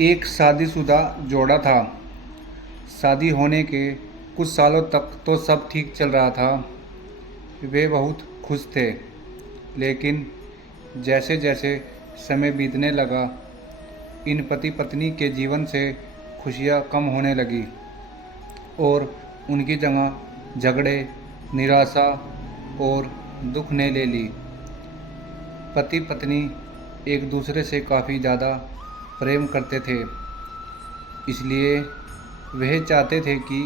एक शादीशुदा जोड़ा था। शादी होने के कुछ सालों तक तो सब ठीक चल रहा था। वे बहुत खुश थे। लेकिन जैसे जैसे समय बीतने लगा, इन पति पत्नी के जीवन से खुशियाँ कम होने लगी और उनकी जगह झगड़े, निराशा और दुख ने ले ली। पति पत्नी एक दूसरे से काफ़ी ज़्यादा प्रेम करते थे, इसलिए वह चाहते थे कि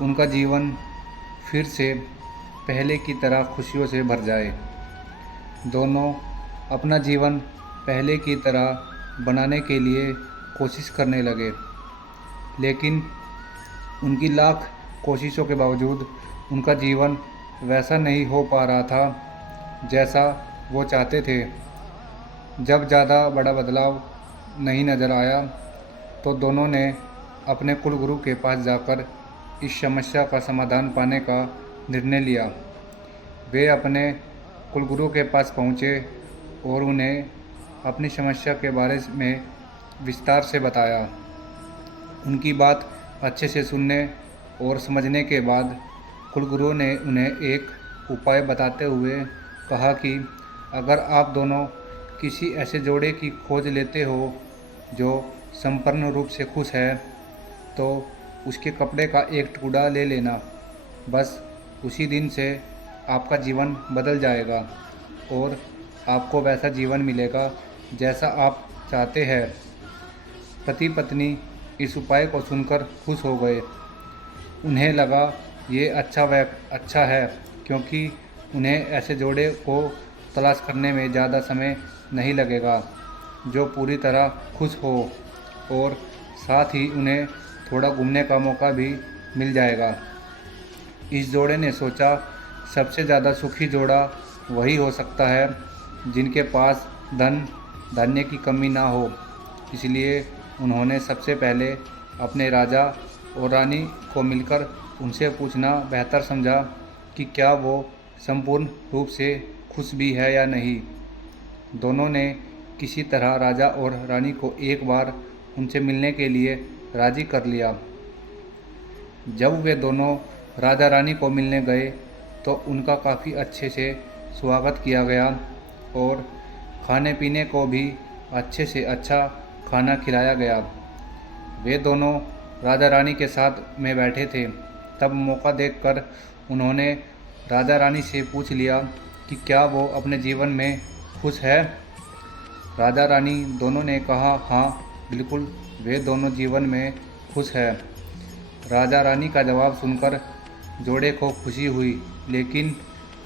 उनका जीवन फिर से पहले की तरह खुशियों से भर जाए। दोनों अपना जीवन पहले की तरह बनाने के लिए कोशिश करने लगे, लेकिन उनकी लाख कोशिशों के बावजूद उनका जीवन वैसा नहीं हो पा रहा था जैसा वो चाहते थे। जब ज़्यादा बड़ा बदलाव नहीं नज़र आया, तो दोनों ने अपने कुलगुरु के पास जाकर इस समस्या का समाधान पाने का निर्णय लिया। वे अपने कुलगुरु के पास पहुँचे और उन्हें अपनी समस्या के बारे में विस्तार से बताया। उनकी बात अच्छे से सुनने और समझने के बाद कुलगुरु ने उन्हें एक उपाय बताते हुए कहा कि अगर आप दोनों किसी ऐसे जोड़े की खोज लेते हो जो संपूर्ण रूप से खुश है, तो उसके कपड़े का एक टुकड़ा ले लेना। बस उसी दिन से आपका जीवन बदल जाएगा और आपको वैसा जीवन मिलेगा जैसा आप चाहते हैं। पति पत्नी इस उपाय को सुनकर खुश हो गए। उन्हें लगा ये अच्छा है, क्योंकि उन्हें ऐसे जोड़े को तलाश करने में ज़्यादा समय नहीं लगेगा जो पूरी तरह खुश हो, और साथ ही उन्हें थोड़ा घूमने का मौका भी मिल जाएगा। इस जोड़े ने सोचा, सबसे ज़्यादा सुखी जोड़ा वही हो सकता है जिनके पास धन धान्य की कमी ना हो। इसलिए उन्होंने सबसे पहले अपने राजा और रानी को मिलकर उनसे पूछना बेहतर समझा कि क्या वो संपूर्ण रूप से खुश भी है या नहीं। दोनों ने किसी तरह राजा और रानी को एक बार उनसे मिलने के लिए राजी कर लिया। जब वे दोनों राजा रानी को मिलने गए, तो उनका काफ़ी अच्छे से स्वागत किया गया और खाने पीने को भी अच्छे से अच्छा खाना खिलाया गया। वे दोनों राजा रानी के साथ में बैठे थे। तब मौका देखकर उन्होंने राजा रानी से पूछ लिया कि क्या वो अपने जीवन में खुश है। राजा रानी दोनों ने कहा, हाँ बिल्कुल, वे दोनों जीवन में खुश है। राजा रानी का जवाब सुनकर जोड़े को खुशी हुई, लेकिन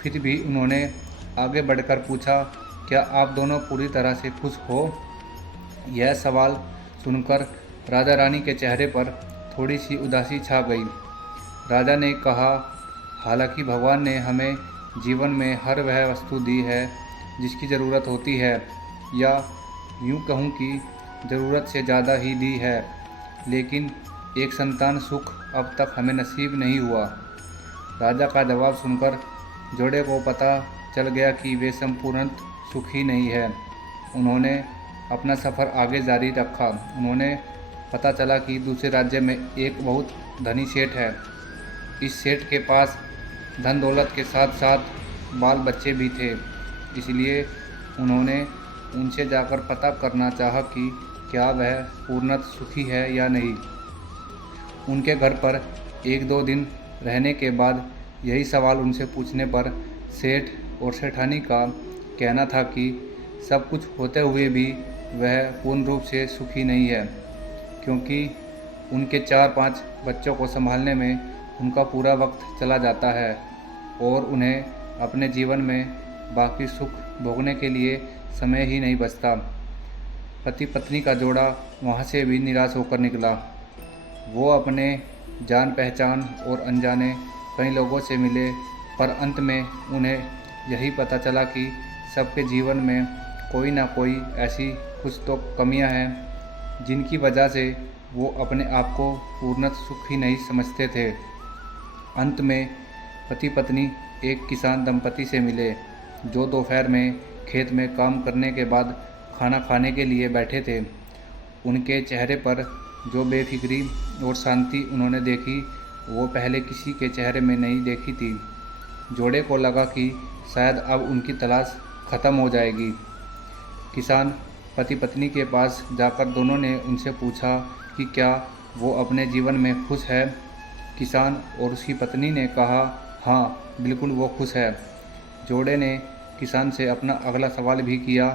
फिर भी उन्होंने आगे बढ़कर पूछा, क्या आप दोनों पूरी तरह से खुश हो। यह सवाल सुनकर राजा रानी के चेहरे पर थोड़ी सी उदासी छा गई। राजा ने कहा, हालांकि भगवान ने हमें जीवन में हर वह वस्तु दी है जिसकी ज़रूरत होती है, या यूँ कहूँ कि ज़रूरत से ज़्यादा ही दी है, लेकिन एक संतान सुख अब तक हमें नसीब नहीं हुआ। राजा का जवाब सुनकर जोड़े को पता चल गया कि वे संपूर्ण सुखी नहीं है। उन्होंने अपना सफ़र आगे जारी रखा। उन्होंने पता चला कि दूसरे राज्य में एक बहुत धनी सेठ है। इस सेठ के पास धन दौलत के साथ साथ बाल बच्चे भी थे, इसलिए उन्होंने उनसे जाकर पता करना चाहा कि क्या वह पूर्णतः सुखी है या नहीं। उनके घर पर एक दो दिन रहने के बाद यही सवाल उनसे पूछने पर सेठ और सेठानी का कहना था कि सब कुछ होते हुए भी वह पूर्ण रूप से सुखी नहीं है, क्योंकि उनके 4-5 बच्चों को संभालने में उनका पूरा वक्त चला जाता है और उन्हें अपने जीवन में बाकी सुख भोगने के लिए समय ही नहीं बचता। पति पत्नी का जोड़ा वहाँ से भी निराश होकर निकला। वो अपने जान पहचान और अनजाने कई लोगों से मिले, पर अंत में उन्हें यही पता चला कि सबके जीवन में कोई ना कोई ऐसी कुछ तो कमियां हैं जिनकी वजह से वो अपने आप को पूर्णतः सुखी नहीं समझते थे। अंत में पति पत्नी एक किसान दंपति से मिले, जो दोपहर में खेत में काम करने के बाद खाना खाने के लिए बैठे थे। उनके चेहरे पर जो बेफिक्री और शांति उन्होंने देखी वो पहले किसी के चेहरे में नहीं देखी थी। जोड़े को लगा कि शायद अब उनकी तलाश ख़त्म हो जाएगी। किसान पति पत्नी के पास जाकर दोनों ने उनसे पूछा कि क्या वो अपने जीवन में खुश है। किसान और उसकी पत्नी ने कहा, हाँ बिल्कुल वो खुश है। जोड़े ने किसान से अपना अगला सवाल भी किया,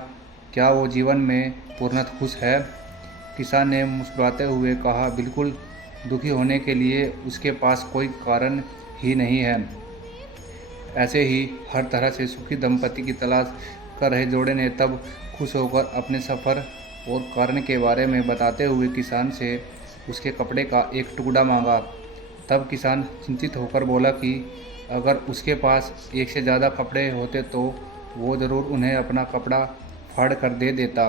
क्या वो जीवन में पूर्णतः खुश है। किसान ने मुस्कुराते हुए कहा, बिल्कुल, दुखी होने के लिए उसके पास कोई कारण ही नहीं है। ऐसे ही हर तरह से सुखी दंपति की तलाश कर रहे जोड़े ने तब खुश होकर अपने सफ़र और कारण के बारे में बताते हुए किसान से उसके कपड़े का एक टुकड़ा मांगा। तब किसान चिंतित होकर बोला कि अगर उसके पास एक से ज़्यादा कपड़े होते तो वो ज़रूर उन्हें अपना कपड़ा फाड़ कर दे देता।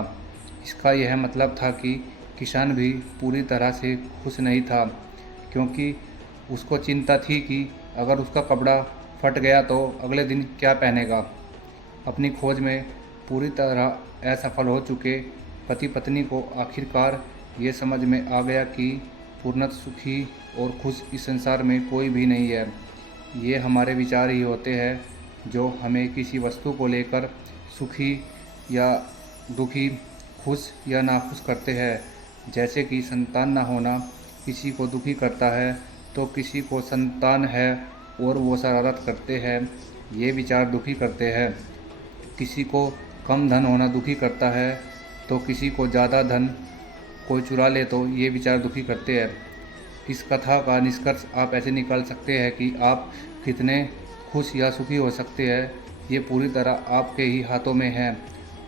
इसका यह मतलब था कि किसान भी पूरी तरह से खुश नहीं था, क्योंकि उसको चिंता थी कि अगर उसका कपड़ा फट गया तो अगले दिन क्या पहनेगा। अपनी खोज में पूरी तरह असफल हो चुके पति पत्नी को आखिरकार ये समझ में आ गया कि पूर्णतः सुखी और खुश इस संसार में कोई भी नहीं है। ये हमारे विचार ही होते हैं जो हमें किसी वस्तु को लेकर सुखी या दुखी, खुश या नाखुश करते हैं। जैसे कि संतान ना होना किसी को दुखी करता है तो किसी को संतान है और वो शरारत करते हैं, ये विचार दुखी करते हैं। किसी को कम धन होना दुखी करता है तो किसी को ज़्यादा धन कोई चुरा ले तो ये विचार दुखी करते हैं। इस कथा का निष्कर्ष आप ऐसे निकाल सकते हैं कि आप कितने खुश या सुखी हो सकते हैं, ये पूरी तरह आपके ही हाथों में है।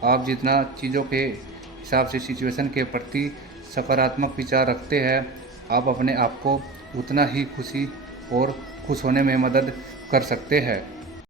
आप जितना चीज़ों के हिसाब से सिचुएशन के प्रति सकारात्मक विचार रखते हैं, आप अपने आप को उतना ही खुशी और खुश होने में मदद कर सकते हैं।